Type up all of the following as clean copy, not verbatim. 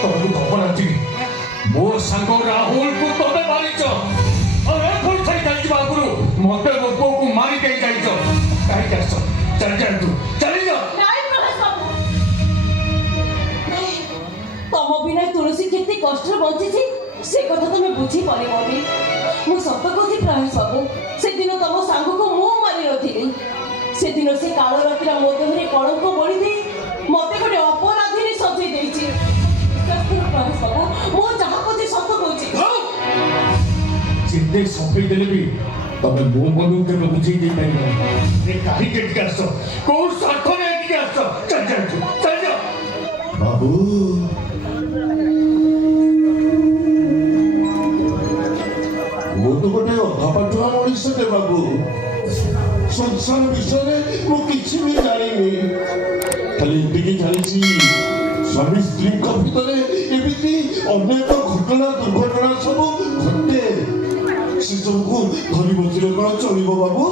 ତମକୁ ଖବର ମୋ ସାଙ୍ଗ ରାହୁଲକୁ ତମେ ମାରିଛ। ରାହୁଲ ଛାଇ ଚାଲିଯିବା ଆଗରୁ ମତେ ମୋ ପୁଅକୁ ମାରି ଦେଇ ଯାଇଛ। କାହିଁକି ଆସ? ଚାଲି ଯାଆନ୍ତୁ, ଚାଲିଯାଅ। ତମ ବିନା ତୁଳସୀ କେତେ କଷ୍ଟରେ ବଞ୍ଚିଛି ସେ କଥା ତମେ ବୁଝିପାରିବନି। ମୁଁ ସତ କହୁଛି ପ୍ରୟାସ ବାବୁ, ସେଦିନ ତମ ସାଙ୍ଗକୁ ମୁଁ ମାରି ନଥିଲି। ସେଦିନ ସେ କାଳ ରାତିର ମୋ ଦେହରେ କଳଙ୍କ ବୋଳି ଦେଇ ମତେ ଗୋଟେ ଅପରାଧୀରେ ସଜେଇ ଦେଇଛି। ପ୍ରୟାସ ବାବୁ, ମୁଁ ଯାହା କହୁଛି ସତ କହୁଛି। ଯେତେ ସଫେଇ ଦେଲେ ବି ତମେ ମୋ ମନକୁ କେବେ ବୁଝେଇ ଦେଇପାରିବ। କାହିଁକି ଏଠିକି ଆସ? କୋଉ ସ୍ୱାର୍ଥରେ ଏଠିକି ଆସ? ଚାଲି ଯାଆନ୍ତୁ, ଚାଲିଯାଅ। ବାବୁ ମୁଁ ତ ଗୋଟେ ଅଧାପାଠୁଆ ମଣିଷଟେ ବାବୁ। ସଂସାର ବିଷୟରେ ମୁଁ କିଛି ବି ଜାଣିନି। ଖାଲି ଏତିକି ଜାଣିଛି ସ୍ୱାମୀ ସ୍ତ୍ରୀଙ୍କ ଭିତରେ ଏମିତି ଅନେକ ଘଟଣା ଦୁର୍ଘଟଣା ସବୁ ଘଟେ। ସେସବୁକୁ ଧରି ବସିଲେ କଣ ଚଳିବ ବାବୁ?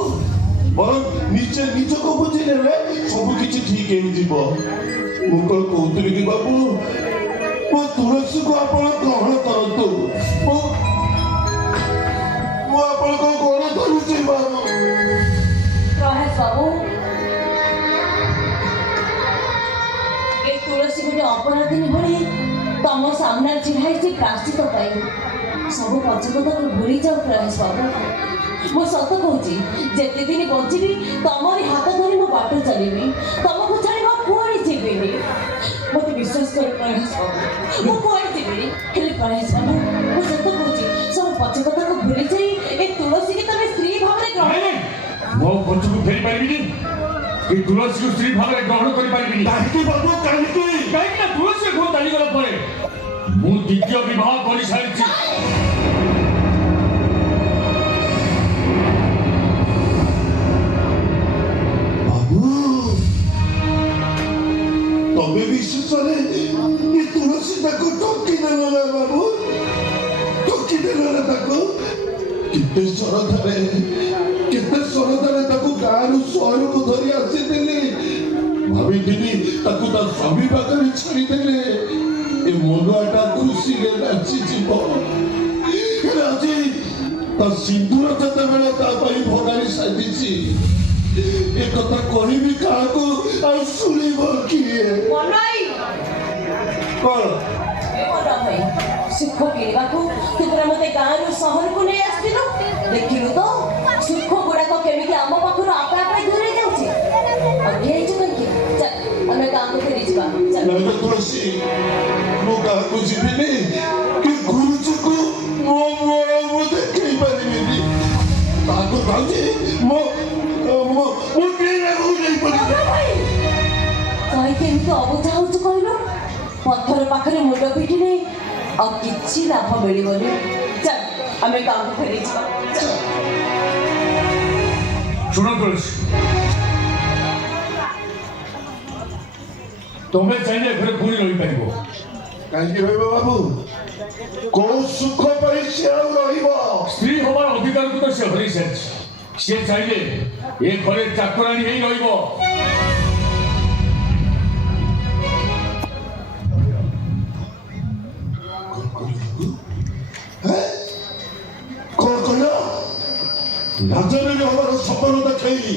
ବରଂ ନିଜେ ନିଜକୁ ବୁଝି ନେଲେ ସବୁ କିଛି ଠିକ ହେଇଯିବ। ମୁଁ କଣ କହୁଥିଲି କି ବାବୁ, ମୋ ତୁଳସୀକୁ ଆପଣ ଗ୍ରହଣ କରନ୍ତୁ। ମୁଁ ଆପଣଙ୍କ ଗୋଡ଼ ଧରୁଛି ବାବୁ। ପ୍ରୟାସ ବାବୁ, ଏ ତୁଳସୀ ଗୋଟେ ଅପରାଧିନୀ ଭଳି ତମ ସାମ୍ନାରେ ଛିଡ଼ା ହେଇଛି ପ୍ରାଶ୍ଚିତ ପାଇଁ। ସବୁ ପଛକଥାକୁ ଭୁଲି ଯାଉ ପ୍ରୟାସ ବାବୁ। ମୁଁ ସତ କହୁଛି, ଯେତେ ଦିନ ବଞ୍ଚିବି ତମରି ହାତ ଧରି ମୁଁ ବାଟ ଚାଲିବି। ତମକୁ ଛାଡ଼ି ମୁଁ କୁଆଡ଼େ ଯିବିନି। ମୋତେ ବିଶ୍ୱାସ କର ପ୍ରୟାସ ବାବୁ, ମୁଁ କୁଆଡ଼େ ଯିବିନି। ହେଲେ ପ୍ରୟାସ ବାବୁ, ମୁଁ ସତ କହୁଛି, ସବୁ ପଛକଥାକୁ ଭୁଲି ଯାଇ ଏ ତୁଳସୀକି ତମେ ସ୍ତ୍ରୀ ଭାବରେ ଗ୍ରହଣ। ମୋ ପଛକୁ ଫେରି ପାରିବିନି। ଏ ତୁଳସୀକୁ ସ୍ତ୍ରୀ ଭାବରେ ଗ୍ରହଣ କରିପାରିବିନି। କାହିଁକି ବାବୁ, କାହିଁକି? କାହିଁକି ନା ତୁଳସୀ ଘର ଚାଲିଗଲା ପରେ ମୁଁ ଦ୍ୱିତୀୟ ବିବାହ କରିସାରିଛି। ବାବୁ ତମେ ବିଶେଷରେ ଏ ତୁଳସୀ ତାକୁ ଠକି ଦେଲ ନା ବାବୁ? ଠକି ଦେଲ ନା ତାକୁ? କେତେ ସରଧାରେ ତାକୁ ଗାଁରୁ ସହରକୁ ଧରି ଆସିଥିଲି। ଭାବିଥିଲି ତାକୁ ତା ସ୍ୱାମୀ ପାଖରେ ଛାଡ଼ିଦେଲେ ଏ ମନୁଆଟା ଖୁସିରେ ନାଚିଯିବ। ଆଜି ତା ସିନ୍ଦୁର ଯେତେବେଳେ ତା ପାଇଁ ଭଗାରି ସାଜିଛି, ଏ କଥା କହିବି କାହାକୁ? ଆଉ ଶୁଣିବ କିଏ? କଣ ସୁଖ କିଣିବାକୁ ତୁ ପୁରା ମତେ ଗାଁରୁ ସହରକୁ ନେଇ ଆସିଥିଲୁ। ଦେଖିଲୁ ତ ସୁଖ ଗୁଡାକ କେମିତି ଆମ ପାଖରୁ ଆପେ ଆପେ ଦୂରେଇ ଯାଉଛି। ହେଇଛୁ କାହିଁକି? ଚାଲ ଆମେ ଗାଁକୁ ଫେରିଯିବା। ତୁଳସୀ, ମୁଁ କାହାକୁ ଯିବିନି କି ଗୁରୁଜୀକୁ ମୁଁ ଦେଖେଇ ପାରିବିନି। ତାକୁ ଭାବୁଛି କାହିଁକି ଏମିତି ଅବୁଝା ହଉଛୁ କହିଲୁ? ପଥର ପାଖରେ ମୁଣ୍ଡ ପିଟି ନେଇ ଆଉ କିଛି ଲାଭ ମିଳିବନି। ଚାଲ ଆମେ ଗାଁକୁ ଫେରିଯିବା। ଶୁଣ ତୁଳସୀ, ତମେ ଚାହିଁଲେ ଘରେ ପୁଣି ରହିପାରିବ। କାହିଁକି ରହିବ ବାବୁ? କୋଉ ସୁଖ ପାଇଁ ସେ ଆଉ ରହିବ? ସ୍ତ୍ରୀ ହବାର ଅଧିକାରକୁ ତ ସେ ହରେଇ ସାରିଛି। ସେ ଚାହିଁଲେ ଏ ଘରେ ଚାକରାଣୀ ହେଇ ରହିବ। କଣ କହିଲ? ରାଜନୀତି ହବାର ସପନ ଦେଖେଇ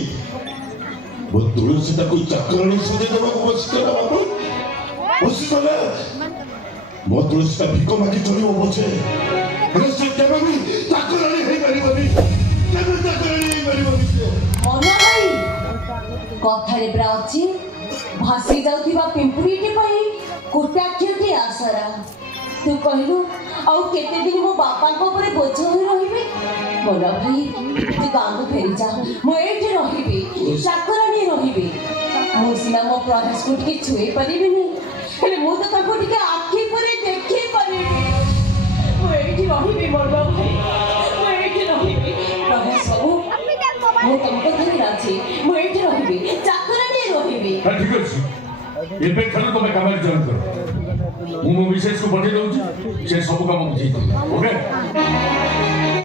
ମୋ ତୁଳସୀ ତାକୁ ଚାକରାଣୀ ସଜେଇ ଦେବାକୁ ବସିଥିଲା ବାବୁ। ବସିଗଲେ ମୋ ତୁଳସୀଟା ଭିକ ମାଗି ଚଳିବ ପଛେ, ହେଲେ ସେ କେବେ ବି ଚାକରାଣୀ ହେଇପାରିବନି। କେବେ ଚାକରାଣୀ ହେଇପାରିବନି ସେ। ମନା ଭାଇ, କଥାରେ ପୁରା ଅଛି, ଭାସି ଯାଉଥିବା ପିମ୍ପୁଡ଼ିଟି ପାଇଁ କୁଟାକ୍ଷଟି ଆସରା। ତୁ କହିଲୁ ଆଉ କେତେ ଦିନ ମୋ ବାପାଙ୍କ ଉପରେ ବୋଝ ହୋଇ ରହିବି? ମନା ଭାଇ, ତୁ ଗାଁକୁ ଫେରିଯା। ମୁଁ ଏଇଠି ରହିବି, ଚାକରାଣୀ ରହିବି। ମୁଁ ସିନା ମୋ ପ୍ରୟାସକୁ ଟିକେ ଛୁଇଁ ପାରିବିନି, ହେଲେ ମୁଁ ତ ତାକୁ ଟିକେ ଆଖି ପରେ ଦେଖି ପାରିବି। ମୁଁ ଏଇଠି ରହିବି ମନା ଭାଇ, ମୁଁ ଏଇଠି ରହିବି। ପ୍ରୟାସ ବାବୁ, ମୁଁ ତମ କଥାରେ ରାଜି। ମୁଁ ଏଇଠି ରହିବି, ଚାକରାଣୀ ରହିବି। ଠିକ ଅଛି, ଏବେ ଠାରୁ ତମେ କାମରେ ଜଏନ୍ କର। ମୁଁ ମୋ ବିଶେଷକୁ ପଠେଇ ଦଉଛି, ସେ ସବୁ କାମ ବୁଝେଇ ଦେବ। ଓକେ?